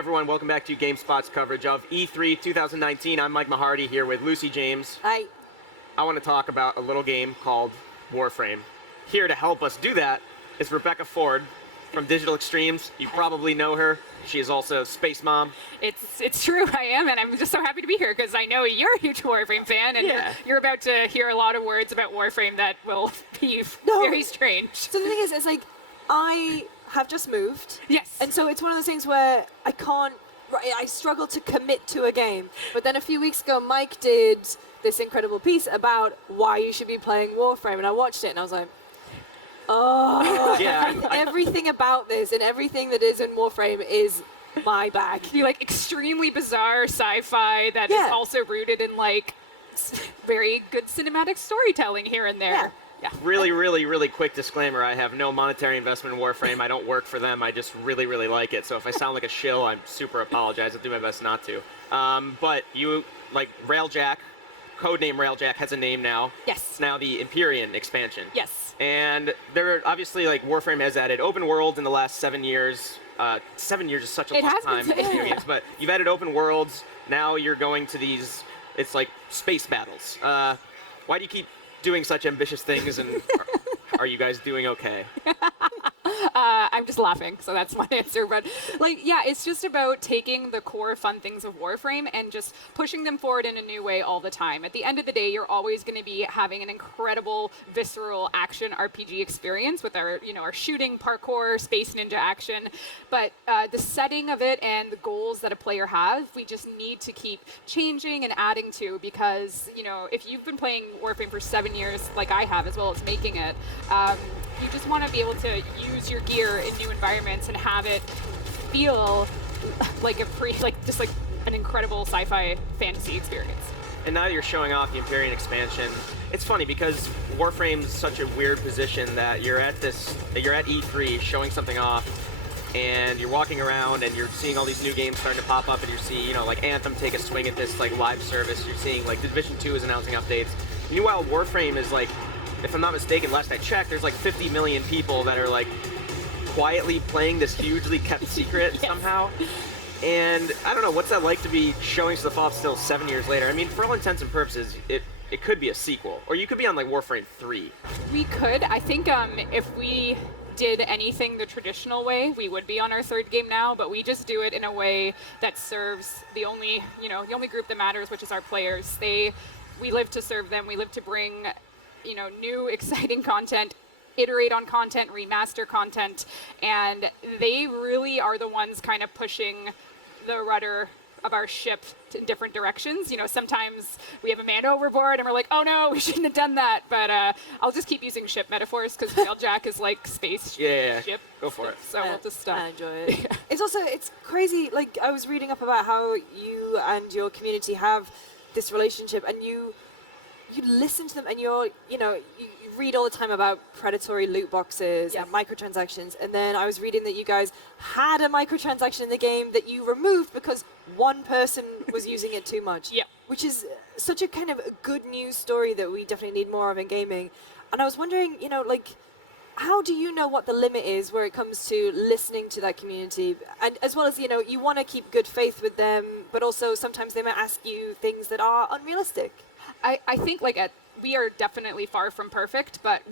everyone, welcome back to GameSpot's coverage of E3 2019. I'm Mike Mahardy here with Lucy James. Hi. I want to talk about a little game called Warframe. Here to help us do that is Rebecca Ford from Digital Extremes. You probably know her. She is also Space Mom. It's true, I am, and I'm just so happy to be here because I know you're a huge Warframe fan, and you're about to hear a lot of words about Warframe that will be very strange. So the thing is, it's like, I have just moved. Yes. And so it's one of those things where I struggle to commit to a game. But then a few weeks ago, Mike did this incredible piece about why you should be playing Warframe, and I watched it, and I was like, oh, yeah, everything about this and everything that is in Warframe is my bag. You like extremely bizarre sci-fi that is also rooted in like very good cinematic storytelling here and there. Yeah. Really quick disclaimer. I have no monetary investment in Warframe. I don't work for them. I just really like it. So if I sound like a shill, I'm super apologize. I'll do my best not to. But you, like Railjack, codename Railjack has a name now. Yes. It's now the Empyrean expansion. Yes. And there obviously, like, Warframe has added open worlds in the last 7 years. 7 years is such a long time in video games. But you've added open worlds. Now you're going to these, it's like space battles. Why do you keep doing such ambitious things, and are you guys doing okay? I'm just laughing, so that's my answer. But like, yeah, it's just about taking the core fun things of Warframe and just pushing them forward in a new way all the time. At the end of the day, you're always going to be having an incredible, visceral action RPG experience with our, our shooting, parkour, space ninja action. But the setting of it and the goals that a player has, we just need to keep changing and adding to, because, if you've been playing Warframe for 7 years, like I have, as well as making it, you just want to be able to use your gear in new environments and have it feel like just like an incredible sci-fi fantasy experience. And now you're showing off the Empyrean expansion. It's funny because Warframe's such a weird position that you're at E3 showing something off, and you're walking around and you're seeing all these new games starting to pop up, and you see, like Anthem take a swing at this like live service. You're seeing like Division 2 is announcing updates. Meanwhile, Warframe is like, if I'm not mistaken, last I checked, there's like 50 million people that are like quietly playing this hugely kept secret somehow. And I don't know, what's that like to be showing to the fall still 7 years later? I mean, for all intents and purposes, it could be a sequel, or you could be on like Warframe 3. We could. I think if we did anything the traditional way, we would be on our third game now, but we just do it in a way that serves the only group that matters, which is our players. We live to serve them. We live to bring new exciting content, iterate on content, remaster content, and they really are the ones kind of pushing the rudder of our ship in different directions. Sometimes we have a man overboard and we're like, oh no, we shouldn't have done that, but I'll just keep using ship metaphors because Railjack is like space ship. Go for it. So we'll just I enjoy it. It's crazy, like I was reading up about how you and your community have this relationship, and you listen to them, and you read all the time about predatory loot boxes and microtransactions. And then I was reading that you guys had a microtransaction in the game that you removed because one person was using it too much. Yeah. Which is such a kind of a good news story that we definitely need more of in gaming. And I was wondering, how do you know what the limit is where it comes to listening to that community? And as well as, you want to keep good faith with them, but also sometimes they might ask you things that are unrealistic. I think we are definitely far from perfect, but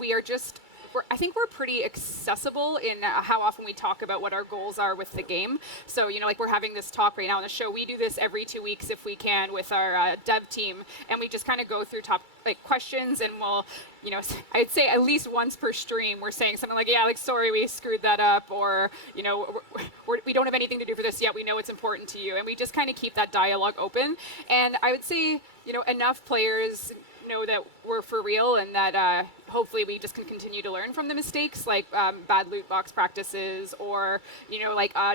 I think we're pretty accessible in how often we talk about what our goals are with the game. So, we're having this talk right now on the show. We do this every 2 weeks if we can with our dev team, and we just kind of go through top questions, and we'll, I'd say at least once per stream, we're saying something like, sorry, we screwed that up, or, we don't have anything to do for this yet. We know it's important to you. And we just kind of keep that dialogue open. And I would say, enough players know that we're for real, and that hopefully we just can continue to learn from the mistakes, like bad loot box practices, or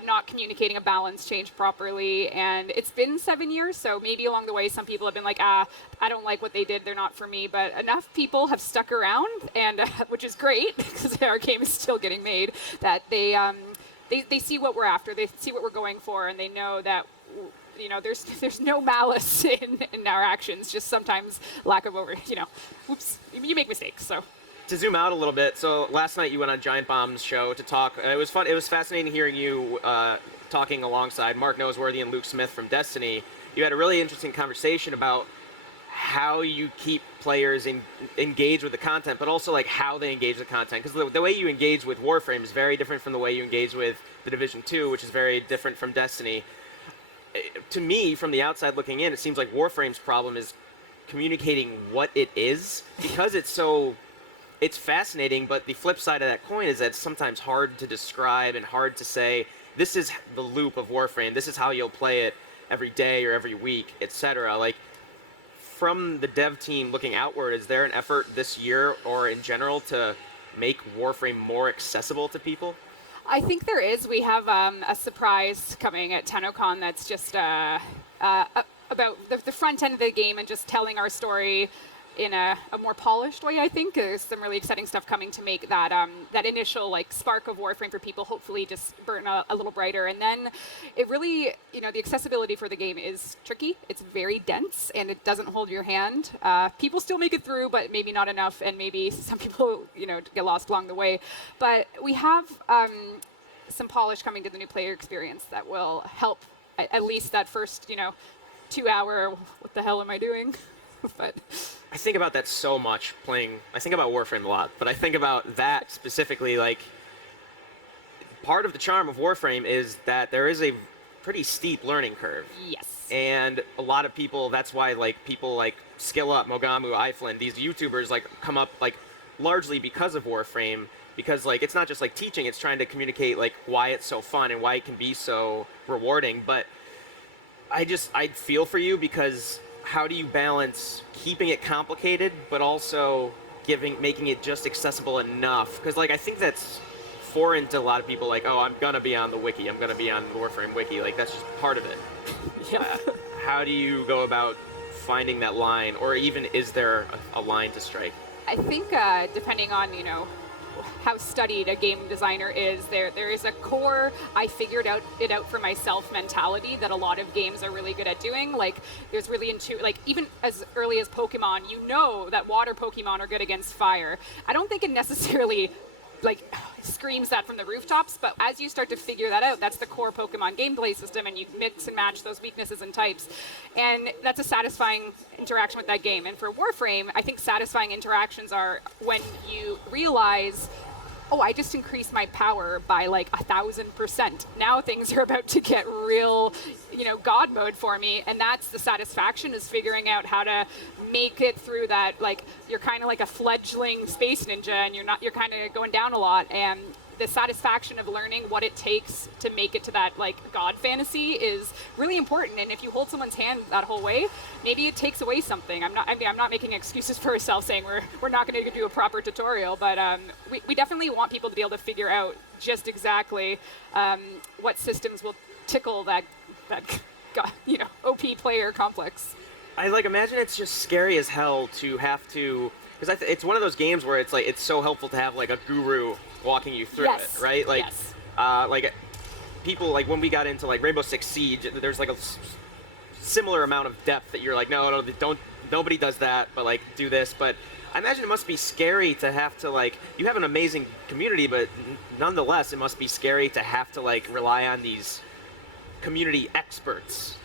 not communicating a balance change properly. And it's been 7 years, so maybe along the way some people have been like, I don't like what they did, they're not for me. But enough people have stuck around, and which is great because our game is still getting made, that they see what we're after, they see what we're going for, and they know that there's no malice in our actions, just sometimes lack of oops, you make mistakes. So to zoom out a little bit, so last night you went on Giant Bomb's show to talk. It was fun. It was fascinating hearing you talking alongside Mark Noseworthy and Luke Smith from Destiny, you had a really interesting conversation about how you keep players engaged with the content, but also like how they engage with the content. Because the way you engage with Warframe is very different from the way you engage with the Division 2, which is very different from Destiny. To me, from the outside looking in, it seems like Warframe's problem is communicating what it is, because it's fascinating, but the flip side of that coin is that it's sometimes hard to describe and hard to say, this is the loop of Warframe, this is how you'll play it every day or every week, etc. Like, from the dev team looking outward, is there an effort this year or in general to make Warframe more accessible to people? I think there is. We have a surprise coming at TennoCon that's just about the front end of the game and just telling our story in a more polished way. I think there's some really exciting stuff coming to make that that initial like spark of Warframe for people hopefully just burn a little brighter. And then it really, the accessibility for the game is tricky. It's very dense and it doesn't hold your hand. People still make it through, but maybe not enough, and maybe some people get lost along the way. But we have some polish coming to the new player experience that will help at least that first 2 hour. What the hell am I doing? But I think about that so much playing. I think about Warframe a lot, but I think about that specifically. Like, part of the charm of Warframe is that there is a pretty steep learning curve. Yes. And a lot of people, that's why like people like Skill Up, Mogamu, Iflin, these YouTubers like come up like largely because of Warframe, because like it's not just like teaching, it's trying to communicate like why it's so fun and why it can be so rewarding. But I feel for you, because how do you balance keeping it complicated but also making it just accessible enough? Because like I think that's foreign to a lot of people. Like, oh, I'm gonna be on the wiki, I'm gonna be on the Warframe wiki. Like, that's just part of it. Yeah. How do you go about finding that line, or even is there a line to strike? I think depending on how studied a game designer is, there is a core I figured it out for myself mentality that a lot of games are really good at doing. Like, there's really even as early as Pokemon, that water Pokemon are good against fire. I don't think it necessarily screams that from the rooftops, but as you start to figure that out, that's the core Pokemon gameplay system, and you mix and match those weaknesses and types, and that's a satisfying interaction with that game. And for Warframe, I think satisfying interactions are when you realize, oh, I just increased my power by like 1,000%. Now things are about to get real, God mode for me, and that's the satisfaction, is figuring out how to make it through that. Like, you're kind of like a fledgling space ninja, and you're kind of going down a lot, and the satisfaction of learning what it takes to make it to that like God fantasy is really important. And if you hold someone's hand that whole way, maybe it takes away something. I'm not making excuses for ourselves saying we're not going to do a proper tutorial, but we definitely want people to be able to figure out just exactly what systems will tickle that OP player complex. I imagine it's just scary as hell to have to, because it's one of those games where it's like it's so helpful to have like a guru walking you through it, right? Like, yes. People, like when we got into like Rainbow Six Siege, there's like a similar amount of depth that you're like, no, nobody does that, but like do this. But I imagine it must be scary to have to like, you have an amazing community, but nonetheless, it must be scary to have to like rely on these community experts.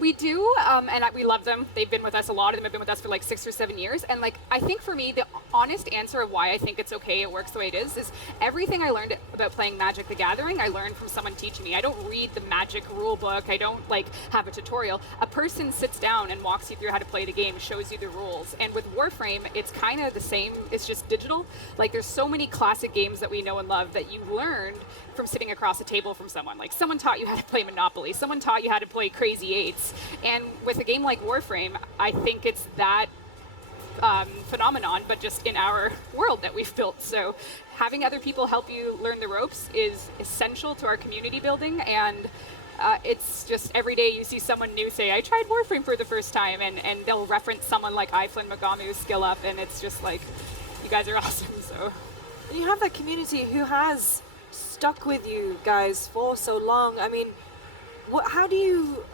We do, and we love them. They've been with us, a lot of them have been with us for like 6 or 7 years. And like, I think for me, the honest answer of why I think it's okay, it works the way it is everything I learned about playing Magic the Gathering, I learned from someone teaching me. I don't read the Magic rule book. I don't like have a tutorial. A person sits down and walks you through how to play the game, shows you the rules. And with Warframe, it's kind of the same. It's just digital. Like, there's so many classic games that we know and love that you learned from sitting across a table from someone. Like, someone taught you how to play Monopoly. Someone taught you how to play Crazy Eights. And with a game like Warframe, I think it's that phenomenon, but just in our world that we've built. So having other people help you learn the ropes is essential to our community building. And it's just every day you see someone new say, I tried Warframe for the first time, and they'll reference someone like Iflin, Mogamu, Skill Up, and it's just like, you guys are awesome. So you have that community who has stuck with you guys for so long. I mean, how do you,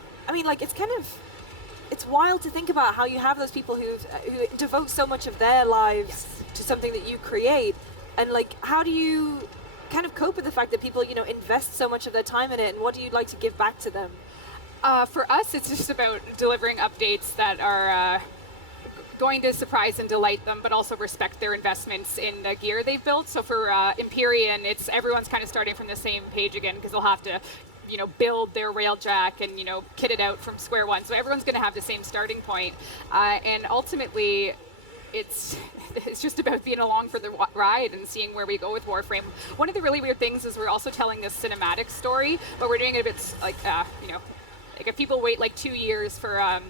it's wild to think about how you have those people who devote so much of their lives to something that you create, and like, how do you kind of cope with the fact that people, invest so much of their time in it, and what do you like to give back to them? For us, it's just about delivering updates that are going to surprise and delight them, but also respect their investments in the gear they've built. So for Empyrean, everyone's kind of starting from the same page again, because they'll have to build their railjack and kit it out from square one. So everyone's going to have the same starting point, and ultimately it's just about being along for the ride and seeing where we go with Warframe. One of the really weird things is we're also telling this cinematic story, but we're doing it a bit like if people wait like 2 years for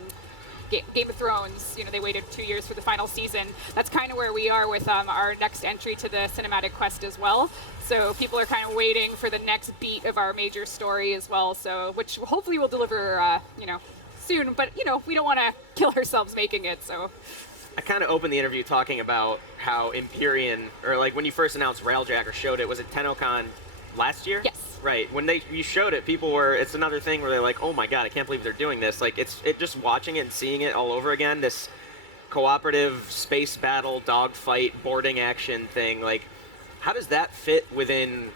Game of Thrones, they waited 2 years for the final season. That's kind of where we are with our next entry to the cinematic quest as well. So people are kind of waiting for the next beat of our major story as well. So which hopefully we'll deliver, soon. But we don't want to kill ourselves making it. So I kind of opened the interview talking about how Empyrean, or like when you first announced Railjack or showed it, was it TennoCon last year? Yes. Right. When you showed it, people were, it's another thing where they're like, oh my god, I can't believe they're doing this. Like, it just watching it and seeing it all over again, this cooperative space battle, dogfight, boarding action thing, like, how does that fit within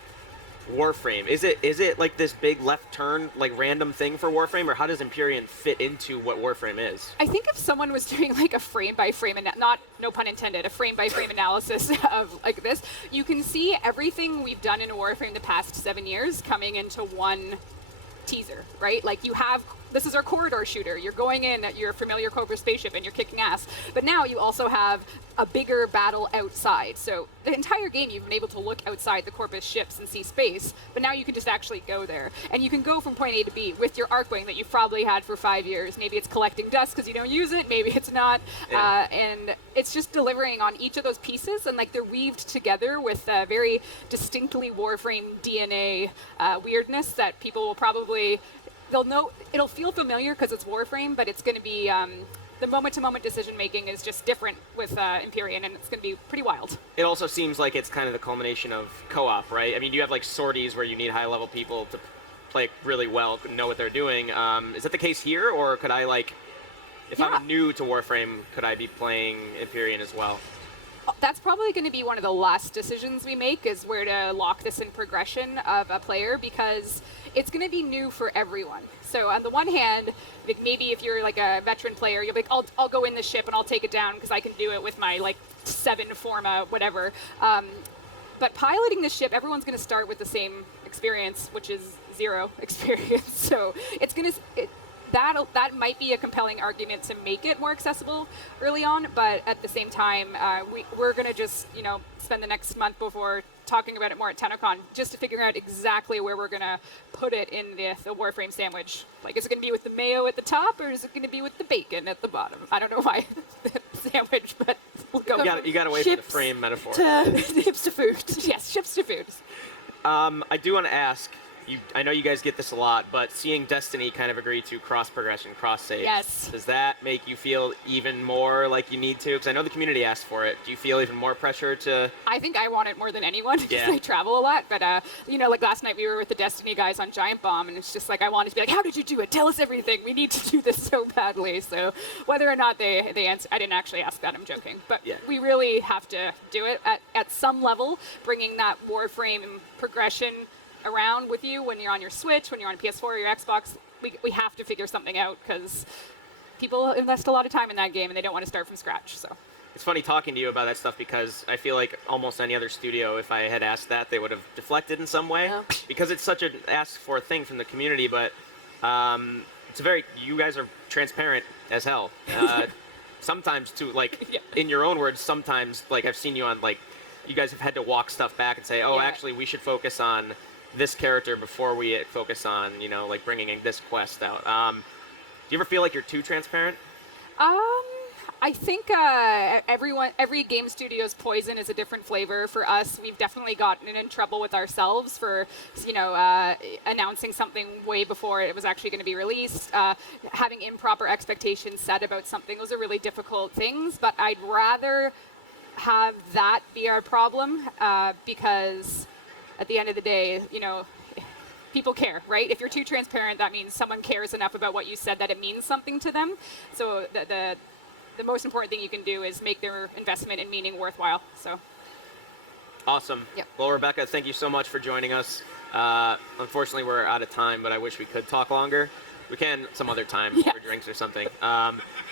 Warframe? Is it like this big left turn, like random thing for Warframe, or how does Empyrean fit into what Warframe is? I think if someone was doing like a frame by frame, and no pun intended, a frame by frame analysis of like this, you can see everything we've done in Warframe the past 7 years coming into one teaser, right? Like this is our corridor shooter. You're going in at your familiar Cobra spaceship and you're kicking ass. But now you also have a bigger battle outside. So the entire game you've been able to look outside the Corpus ships and see space, but now you can just actually go there. And you can go from point A to B with your Arcwing that you've probably had for 5 years. Maybe it's collecting dust because you don't use it, maybe it's not. Yeah. And it's just delivering on each of those pieces, and like they're weaved together with very distinctly Warframe DNA weirdness that people will probably, they'll know, it'll feel familiar because it's Warframe, but it's going to be, the moment-to-moment decision-making is just different with Empyrean, and it's going to be pretty wild. It also seems like it's kind of the culmination of co-op, right? I mean, you have like sorties where you need high-level people to play really well, know what they're doing. Is that the case here, or could I like, if I'm new to Warframe, could I be playing Empyrean as well? That's probably going to be one of the last decisions we make, is where to lock this in progression of a player, because it's going to be new for everyone. So on the one hand, maybe if you're like a veteran player, you'll be like, I'll go in the ship and I'll take it down because I can do it with my like 7 Forma, whatever. But piloting the ship, everyone's going to start with the same experience, which is 0 experience. So it's going to... That might be a compelling argument to make it more accessible early on, but at the same time, we're going to just spend the next month before talking about it more at TennoCon just to figure out exactly where we're going to put it in the Warframe sandwich. Like, is it going to be with the mayo at the top, or is it going to be with the bacon at the bottom? I don't know why sandwich, but we'll go. You got to wait for the frame metaphor. Ships to food. Yes, ships to food. I do want to ask. I know you guys get this a lot, but seeing Destiny kind of agree to cross-progression, cross-save, yes. Does that make you feel even more like you need to? Because I know the community asked for it. Do you feel even more pressure to... I think I want it more than anyone because Yeah. I travel a lot. But, like last night we were with the Destiny guys on Giant Bomb, and it's just like I wanted to be like, how did you do it? Tell us everything. We need to do this so badly. So whether or not they answer, I didn't actually ask that. I'm joking. But Yeah. we really have to do it at some level, bringing that Warframe progression around with you when you're on your Switch, when you're on PS4 or your Xbox. We have to figure something out because people invest a lot of time in that game and they don't want to start from scratch. So It's funny talking to you about that stuff because I feel like almost any other studio, if I had asked that, they would have deflected in some way because it's such an asked for thing from the community. But you guys are transparent as hell. Sometimes too, like in your own words, sometimes like I've seen you on like, you guys have had to walk stuff back and say, actually we should focus on this character before we focus on, like bringing in this quest out. Do you ever feel like you're too transparent? I think every game studio's poison is a different flavor. For us, we've definitely gotten in trouble with ourselves for, announcing something way before it was actually going to be released. Having improper expectations set about something, those are really difficult things, but I'd rather have that be our problem because at the end of the day, people care, right? If you're too transparent, that means someone cares enough about what you said that it means something to them. So the most important thing you can do is make their investment in meaning worthwhile. So Awesome. Yep. Well, Rebecca, thank you so much for joining us. Unfortunately, we're out of time, but I wish we could talk longer. We can some other time Yeah. for drinks or something.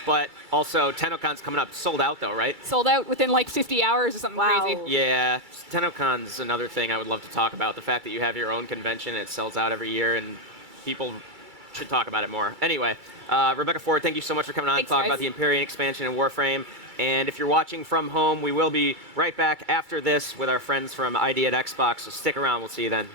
But also, TennoCon's coming up. Sold out, though, right? Sold out within like 50 hours or something Wow. crazy. Yeah. TennoCon's another thing I would love to talk about. The fact that you have your own convention, it sells out every year, and people should talk about it more. Anyway, Rebecca Ford, thank you so much for coming on Thanks, to talk guys. about the Empyrean expansion and Warframe. And if you're watching from home, we will be right back after this with our friends from ID at Xbox, so stick around. We'll see you then.